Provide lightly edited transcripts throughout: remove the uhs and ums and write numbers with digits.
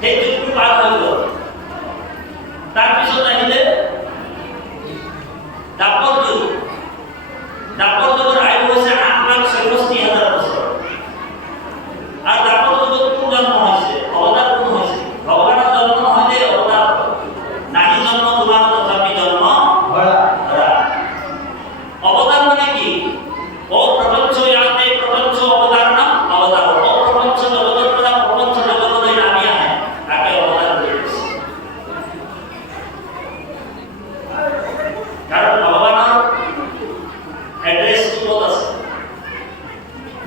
সেই যুগটো পাৰ হৈ গ'ল। তাৰপিছত আহিলে দাপৰ যুগ। দাপৰ যুগৰ আয়ু হৈছে 8,64,000 বছৰ। আৰু দাপৰ যুগত কোন জন্ম হৈছে? অৱতাৰ কোন হৈছে? ভগৱানৰ জন্ম নহলে অৱতাৰ নাহি জন্ম তোমাৰ তথাপি জন্ম ধৰা। অৱতাৰ মানে কি? অপ্ৰপঞ্চ ইয়াতে প্ৰপঞ্চ অৱতাৰ নাম অৱতাৰ। অপ্ৰপঞ্চ জগতৰ পৰা প্ৰপঞ্চ জগতলৈ নামি আহে, তাকে অৱতাৰ বুলি কৈছে। কাৰণ ভগৱানৰ এড্ৰেছটো ক'ত আছে?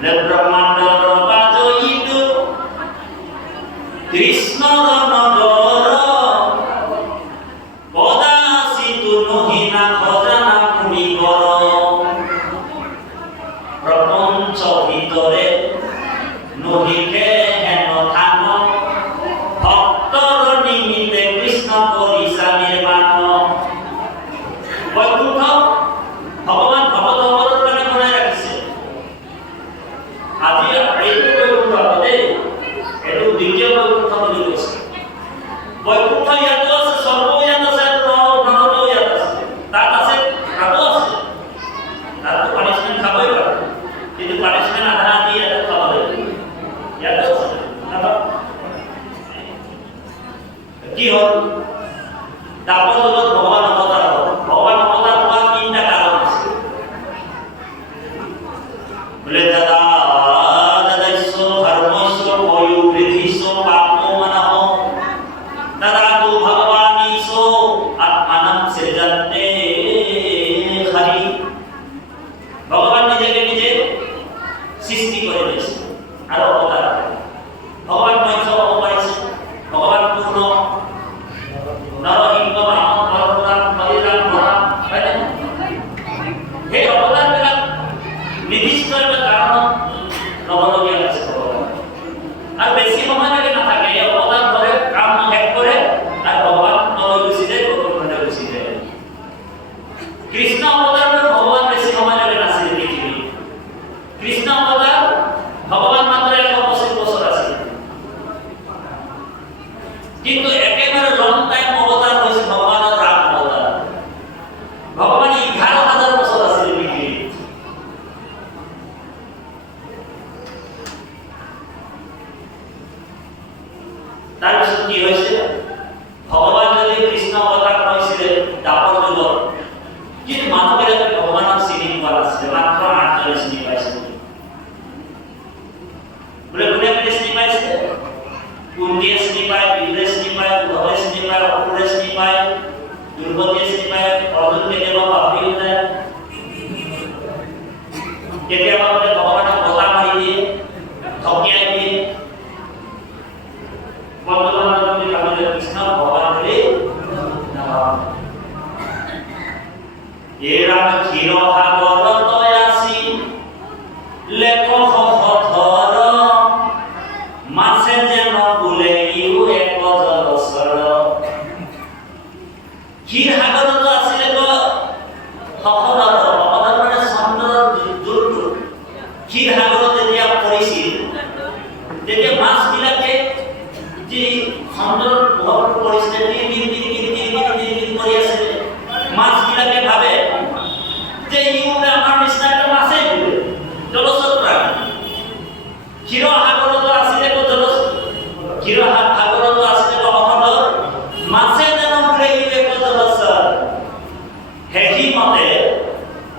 ব্ৰহ্মাণ্ডৰ বাজয়িতো কৃষ্ণৰ নগৰ কদাচিতো নহিনা খজানা মুনিবৰ। প্ৰপঞ্চ ভিতৰে নহিকে হেন থান ভক্তৰ নিমিতে কৃষ্ণ কৰিছা নিৰ্মাণ। বৈকুণ্ঠ ভগৱান ভগৱতৰ কাৰণে বনাই ৰাখিছে। আজি এইটো বৈকুণ্ঠ দেই, এইটো দ্বিতীয় বৈকুণ্ঠ বুলি কৈছে। বৈকুণ্ঠ ইয়াতো আছে, স্বৰ্গ ইয়াত আছে, নৰকো ইয়াত আছে, তাত আছে, তাতো আছে। তাতো পানিচমেণ্ট খাবই পাৰে, কিন্তু পানিচমেণ্ট আধা দি ইয়াতে খাব লাগিব। ইয়াতো আছে। কি হ'ল? দাপৰ যুগত ভগৱান অৱতাৰ হ'ল। ভগৱান অৱতাৰ হোৱাৰ 3টা কাৰণ আছে। বোলে দাদাইছ ধৰ্মইছ পয়োবৃদ্ধিছ পাপো মানহ দাদাতু ভগৱানিছ আত্মানম সৃজন্তে হৰি। ভগৱান নিজকে নিজে সৃষ্টি কৰি লৈছে আৰু অৱতাৰ। ভগৱান মধ্য হ'ব পাৰিছে, ভগৱান পূৰ্ণ নৰসিংহ বামন পৰশুৰাম হৰিৰাম হৰাম, হয় নে? সেই অৱতাৰবিলাক নিৰ্দিষ্ট এটা কাৰণত ল'বলগীয়া হৈছে ভগৱান। আৰু বেছি সময়লৈকে নাথাকে, এই অৱতাৰ ধৰে, কাম শেষ কৰে আৰু ভগৱান তলৈ গুচি যায়, বৈকুণ্ঠলৈ গুচি যায়। কৃষ্ণ অৱতাৰৰ ভগৱান বেছি সময়লৈকে নাছিল পৃথিৱীত। কৃষ্ণ অৱতাৰ ভগৱান মাত্ৰ 125 বছৰ আছিল। কিন্তু একেবাৰে লং টাইম অৱতাৰ হৈছে ভগৱানৰ ৰাম অৱতাৰ। ভগৱান 11,000 বছৰ আছিল পৃথিৱীত। তাৰপিছত কি হৈছে? ভগৱান যদি কৃষ্ণ অৱতাৰ হৈছিলে দাপৰ যুগত, কিন্তু মানুহবিলাকে ভগৱানক চিনি পোৱা নাছিলে, মাত্ৰ 8জনে চিনি পাইছিল। বোলে কোনে কোনে চিনি পাইছিলে? কুন্তিয়ে চিনি পায়, বিদুৰে চিনি পায়, উদ্ধৱে চিনি পায়, অক্ৰুৰে চিনি পায়, দ্ৰৌপদীয়ে চিনি পায়, অৰ্জুন কেতিয়াবা পাহৰিও যায়। কেতিয়াবা বোলে ভগৱানক বঁটা মাৰি দিয়ে, ঠকিয়াই দিয়ে। বৰ্তমানৰ যদি ভাবিলে কৃষ্ণ ভগৱান বুলি নাভাবে। এৰা ক্ষীৰ সাগৰত আসি লেখ সহধৰ মাছে যেন বোলে ইও এক জলচৰ। ক্ষীৰ সাগৰত আছিলে সহধৰ, সহধৰ মানে চন্দ্ৰৰ জোৰটো। ক্ষীৰ সাগৰত যেতিয়া পৰিছিল, তেতিয়া মাছবিলাকে যি চন্দ্ৰৰ পোহৰটো পৰিছিলে কৰি আছিলে, মাছবিলাকে ভাবে যে ইউলে আমাৰ নিচিনা এটা মাছেই বোলে, জলচৰ প্ৰাণী। ক্ষীৰ সাগৰত আছিলে ক্ষীৰ সাগৰত আছিলে সহধৰ মাছে যেন বোলে ইও এক জলচৰ। সেই মতে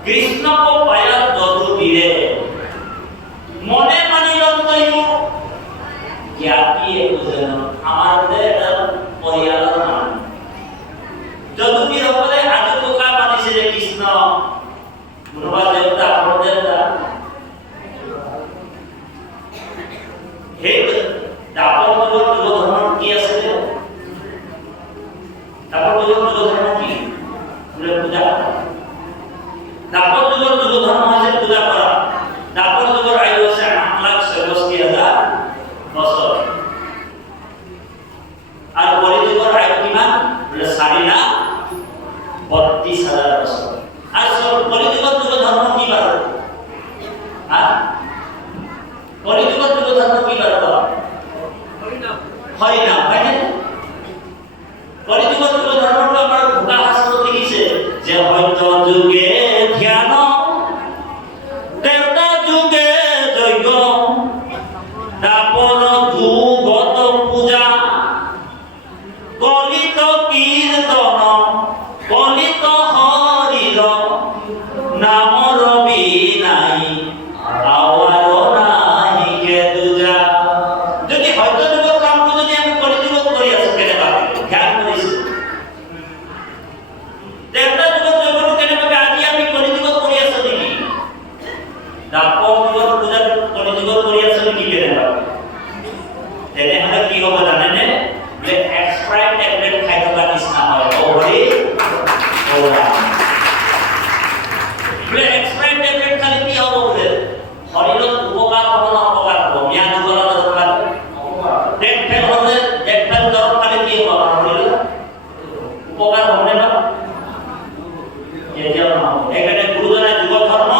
কৃষ্ণক পায়াত যদু দিলে মনে মানিলত তয়ো জ্ঞাতি একোজন। আমাৰ এটা পৰিয়ালৰ নাম যদুবীৰসকলে আজি টকা মানিছিলে কৃষ্ণ, কোনোবা দেৱতা, অপৰ দেৱতা। সেই দাপৰ যুগৰ যুগধৰ্ম কি আছিলে? দাপৰ যুগৰ যুগধৰ্ম কি? বোলে পূজা কৰা। দাপৰ যুগৰ যুগধৰ্ম হৈছে পূজা কৰা। দাপৰ যুগৰ আয়ু হৈছে 8,64,000 বছৰ। আৰু কলি যুগৰ আয়ু কিমান? বোলে 4,32,000 বছৰ। আৰু কলি যুগৰ যুগধৰ্ম কি বাৰু? কলি যুগৰ যুগধৰ্ম কি বাৰু? হৰিনাম হয় না কলিযুগত ধৰ্মটো আমাৰ ভোকা শাস্ত্ৰত লিখিছে যে সত্য যুগে ধ্যান দেৱতা যুগে যজ্ঞ দাপৰ যুগত পূজা কলিত কীৰ্তন কলিত হৰিৰ নামৰ বিনাই আৱাৰ নাই কে দুজা যদি সত্য যুগৰ কামটো যদি আমি কলিযুগত কৰি আছো কেনেবা ধ্যান কৰিছো দেৱতা যুগত যজ্ঞটো কেনেবা আজি আমি কলিযুগত কৰি আছো নেকি দাপৰ যুগৰ পূজা কলিযুগত কৰি আছো নেকি কেনেবা তেনেহলে কি হ'ব জানেনে যে এক্সট্ৰা টেবলেট খাই থকা নিচিনা হয় ওহৰি ওৰা বোলে এক্সট্ৰা টেবলেট খালে কি হ'ব বোলে শৰীৰত উপকাৰ হ'ব না অপকাৰ হ'ব ম্যাদ গলা দৰকাৰ ডেট ফেল হ'লে ডেট ফেল দৰকাৰ খালে কি হ'ব শৰীৰত উপকাৰ হ'ব নে নহয় কেতিয়াও নহ'ব সেইকাৰণে গুৰুজনে যুগ ধৰ্ম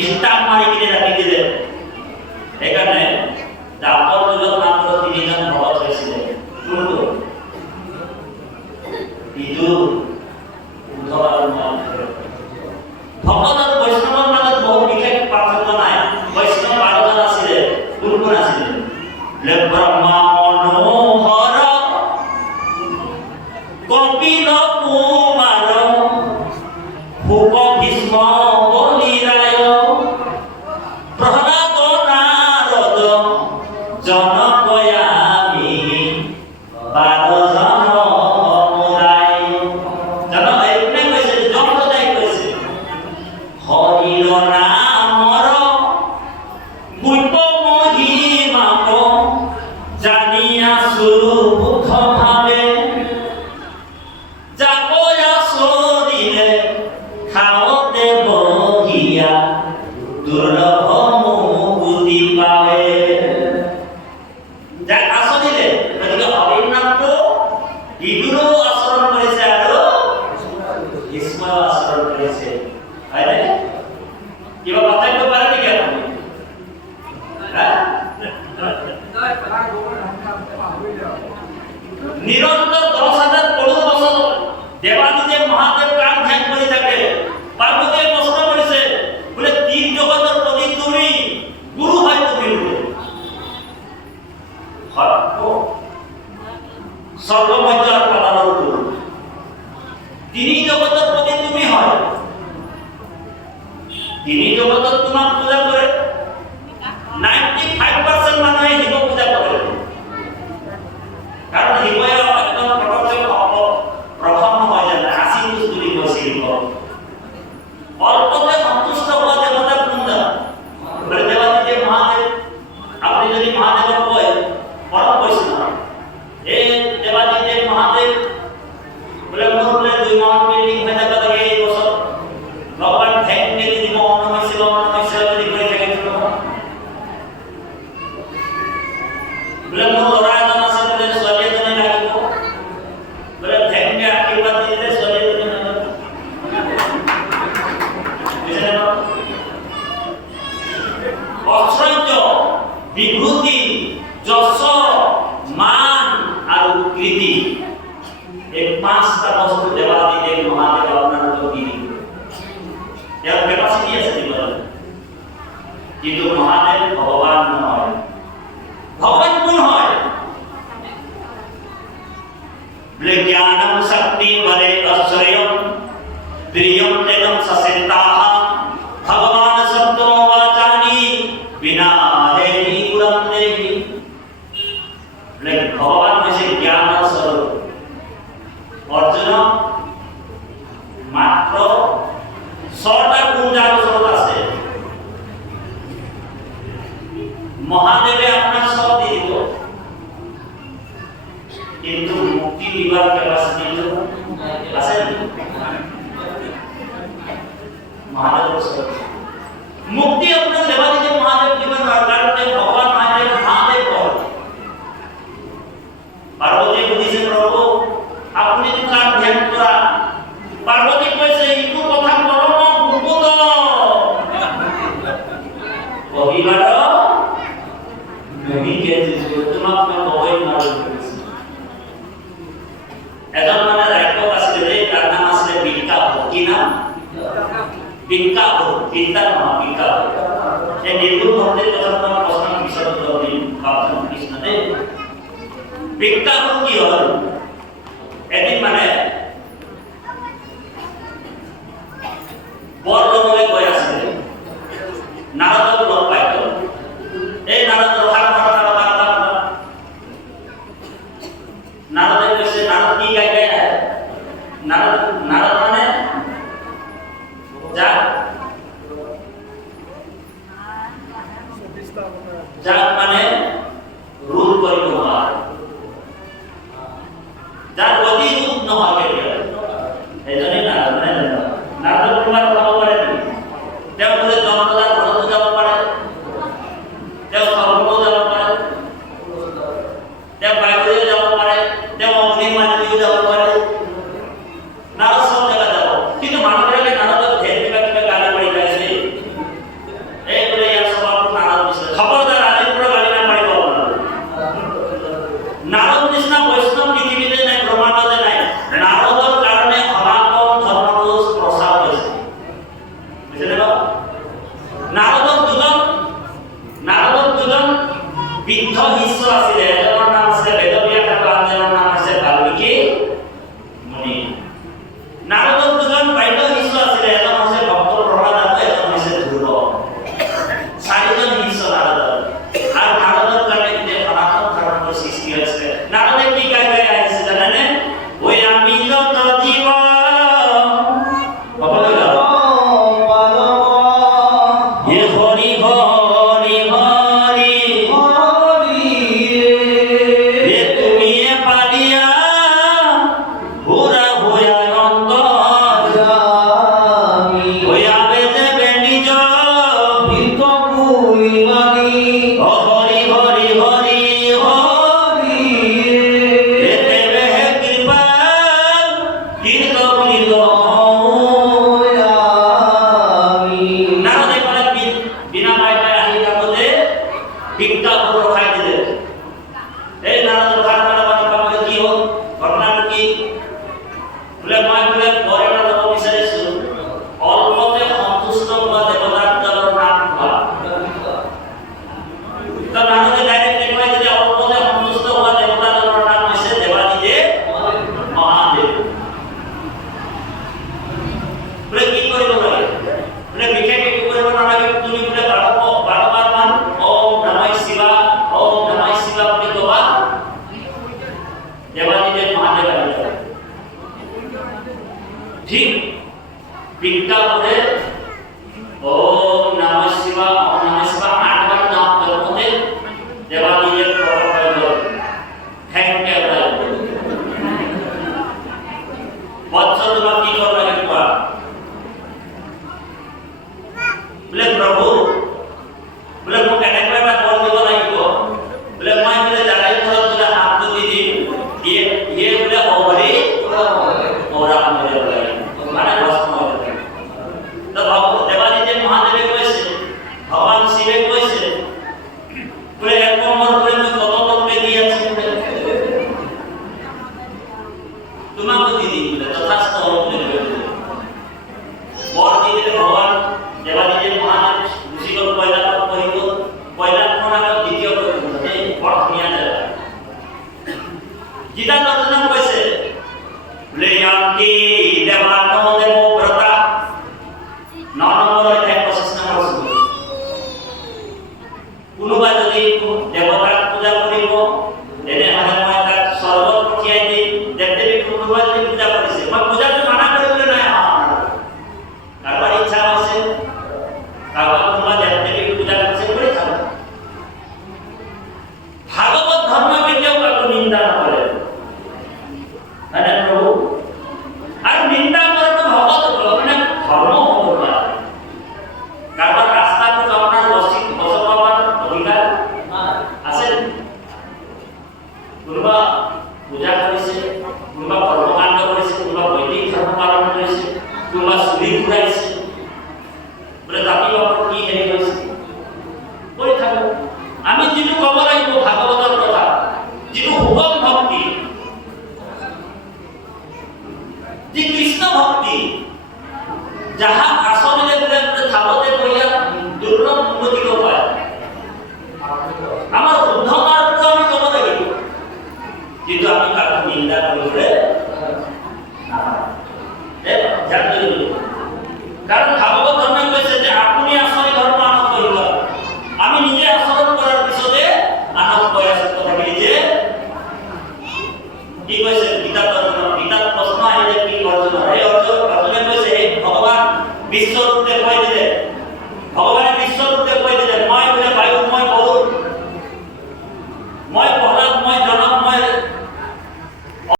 ইষ্টাম মাৰি কিনে ৰাখি দিলে সেইকাৰণে দাপৰ যুগত মাত্ৰ 3জন ভকত হৈছিলে কোনটো বিদু উদ্ধৱ আৰু মহেন্দ্ৰ ভকত আৰু বৈষ্ণৱৰ মাজত বহু বিশেষ পাৰ্থক্য নাই বৈষ্ণৱ 12জন আছিলে কোন কোন আছিলে ব্ৰহ্মা মনোহৰ কপিল কুমাৰ শুক ভীষ্ম বলিৰায় প্ৰহ্লাদ নাৰদ জনকয়ামী 12জন সমুদায় জনকয়ামী কোনে কৈছে জনকয়ামী কৈছে হৰিৰ নামৰ গুপ্ত মহিমাক জানি আছো মুখ ভাৱে যাবয়া চৰিলে খাওঁতে বহিয়া দুৰ্লভ মুকুতি পাৱে যাক আচৰিলে গতিকে হৰিৰ নামটো বিদুৰো আচৰণ কৰিছে আৰু ভীষ্মও আচৰণ কৰিছে হয়নে কিবা পাৰ্থক্য পাৰে নেকি আপুনি নিৰন্তৰ 10,000 কৰোৰ বছৰ দেৱাদিদেৱ মহাদেৱ কাম ধ্যান কৰি থাকে পাৰ্বতীয়ে প্ৰশ্ন কৰিছে বোলে 3 জগতৰ প্ৰতি তুমি গুৰু হয় তুমি বোলে সৰ্বমধ্য আৰ পাতানোৰ গুৰু তিনি জগতেৰ প্ৰতি তুমি হয় তিনি জগতত তোমাক পূজা কৰে 95% মানুহে শিৱ পূজা কৰে কাৰণ শিৱই একদম প্ৰথম হয় জানে 80 কোষ বুলি কৈছে শিৱ অল্পতে সন্তুষ্ট হোৱা দেৱতা কোনটা বলে দেৱাদিদেৱ মহাদেৱ আপনি যদি মহাদেৱক কয় পৰম বৈষ্ণৱ এই দেৱাদিদেৱ মহাদেৱ বলে মোৰ বলে 2 মাহ বিল্ডিং হৈ যাব লাগে এই বছৰ ভগৱান ঠেংকে দিব নমস্য বুলি কৈ থাকে বলে মোৰ ল'ৰা এজন আছে বলে ছোৱালী এজনী লাগিব বলে ঠেংকে আশীৰ্বাদ দিলে ছোৱালী এজনী লাগিব ঐশ্বৰ্য বিভূতি যশ মান আৰু কীৰ্তি এই 5টা বস্তু দেৱাদিদেৱ মহাদেৱ আপোনাৰ দি ইয়াৰ কেপাসিটি আছে দিবলৈ কিন্তু মহাদেৱ ভগৱান নহয় ভগৱান কোন হয় বোলে জ্ঞানম শক্তি বলে ঐশ্বৰ্যম প্ৰিয়ম তেজম সসিতাঃ ভগৱান সত্য বাচানি বিনা দেহি গুণম দেহি বোলে ভগৱান হৈছে জ্ঞানৰ স্বৰূপ অৰ্জুন মাত্ৰ 6টা গুণ যাৰ ওচৰত আছে মহাদেৱে আপোনাক সব দি দিব কিন্তু মুক্তি দিবাৰ কেপাসিটি আছে মহাদেৱ মুক্তি আপোনাৰ দেৱাদিদেৱ মহাদেৱ জীবন কাৰণে ভগবান মহাদেৱ পার্বতী বুঝিছে প্রভু আপনি তো কার ধ্যান করা পার্বতী কইছে ইটু কথা পরম গুপ্ত কহিবার নহি কে তোমাক মই কই না ভিক্ষা এই নির্গুণ ভক্তের কথা প্রশ্ন বিশদ দিন ভাবছেন কৃষ্ণদেব ভিক্ষা কি হল এদিন মানে বর্ণমূলে গৈ আছে নারদ লগ পাইল এই নারদ নারদে কৈছে নারদ কি গাই গাই নারদ মানে যাক মানে রূপ করিব যার গতি রূপ নহয় কেতিয়াও এজনে নারদ কুমার হব পাৰে তেওঁ বোলে জনতাৰ ঘৰতো যাব পাৰে তেওঁ সৰ্বতো যাব পাৰে তেওঁ বাইবেলেও যাব পাৰে তেওঁ অগ্নি মানিও যাব পাৰে নাৰদ সব জায়গা যাব কিন্তু মানুহবিলাকে নাৰদক ঢেৰ কিবা কিবা গালি পাৰি যাইছে এই বোলে ইয়াৰ স্বভাৱ নাৰদ দিছে খবৰদাৰ আজিৰ পৰা গালি নামাৰিব নাৰদ নিচিনা বৈষ্ণৱ পৃথিৱীতে নাই ব্ৰহ্মাণ্ডতে নাই নাৰদৰ কাৰণে সনাতন ধৰ্মটো প্ৰচাৰ হৈছে বুজিলে বা নাৰদৰ দুজন বৃদ্ধ শিষ্য আছিলে এজনৰ নাম আছিলে বেদব্যাস আৰু আনজনৰ নাম আছে বাল্মীকি মুনি নাৰদৰ দুজন বাল্য শিষ্য আছিলে এজন আছে ভক্ত প্ৰহ্লাদ আৰু এজন আছে ধ্ৰুৱ চাৰিজন শিষ্য নাৰদৰ আৰু নাৰদৰ কাৰণে যে সনাতন ধৰ্মৰ সৃষ্টি হৈছে নাৰদে কি গাই গাই আহিছে জানেনে ওই আমি যত জীৱ ঠিক ভিক্ষা করে ওম নমঃ শিবায় 8বার নাম করতে দেবাদিদেব প্রকট হইল থ্যাংক ইউ বৎসর তোমার কি করবে একবার বলে প্রভু বলে মোক এনেকুৱা এটা বল দিব লাগিব বলে মই বলে জাগাই ঘৰত বলে হাত দি দিম ইয়ে বলে ওরে ওরা মরে বলে মানে ভস্ম হয়ে যাবে তো দেবাদিদেব মহাদেবে কইছে ভগবান শিবে কইছে বলে এক নম্বর বলে মই কত লোককে দিয়েছি তোমাকে দিদি বলে তথাস্থ বলে বর দিলে ভগবান দেবাদিদেব মহাদেব ঋষিগণ পয়লা কহিব পয়লা কোনার দ্বিতীয় এই বড় দুনিয়া যায় গীতা দর্শন কইছে লেয়ান্তি দেবানো দেবব্রতা 9 নম্বর অধ্যায় 25 নম্বর শ্লোক কোনোবা যদি দেবতাক পূজা কৰিব এনে মানে মই তাক স্বৰ্গত পঠিয়াই দিম দেৱদেৱীক কোনোবা যদি পূজা কৰিছে মই পূজাটো মানা কৰিবলৈ নাই কাৰোবাৰ ইচ্ছা হৈছে কাৰোবাৰ কোনোবা দেৱদেৱীক পূজা কৰিছে কৰি থাক ভাগৱত ধৰ্ম কেতিয়াও কাকো নিন্দা নকৰে মানে প্ৰভু আৰু নিন্দা কৰাটো ভগৱত মানে ধৰ্ম হ'ব নোৱাৰে কাৰোবাৰ ৰাস্তাটো আপোনাৰ বচপাবৰ অধিকাৰ আছে কোনোবা পূজা কৰিছে কোনোবা কৰ্মকাণ্ড কৰিছে কোনোবা বৈদিক ধৰ্ম পালন কৰিছে কোনোবা চুৰি ঘূৰাইছে বোলে জাতি বাপৰ কি হেৰি হৈছে কৰি থাকো আমি যিটো ক'ব লাগিব ভাগৱতৰ কথা যিটো সুগম ভক্তি যি কৃষ্ণ ভক্তি যাহা আসলে বলে থাবতে কইয়া দুর্লভ উন্নতি পায় আমার উদ্ধমার্গ আমি কব লাগিব কিন্তু আমি তাকে নিন্দা করে ধ্যান দিল কারণ ভাগবত ধর্মে কইছে যে আপনি আসলে ধর্ম আনন্দ করিব আমি নিজে আচরণ করার পিছতে আনন্দ প্রয়াস করতে যে কি কইছে গীতা প্রশ্ন আহিলে কি অর্জন হয় এই অর্জুনে কইছে হে ভগবান বিশ্বরূপে কই দিলে ভগবানে বিশ্বরূপে কই দিলে মই বলে বায়ু মই বরুণ মই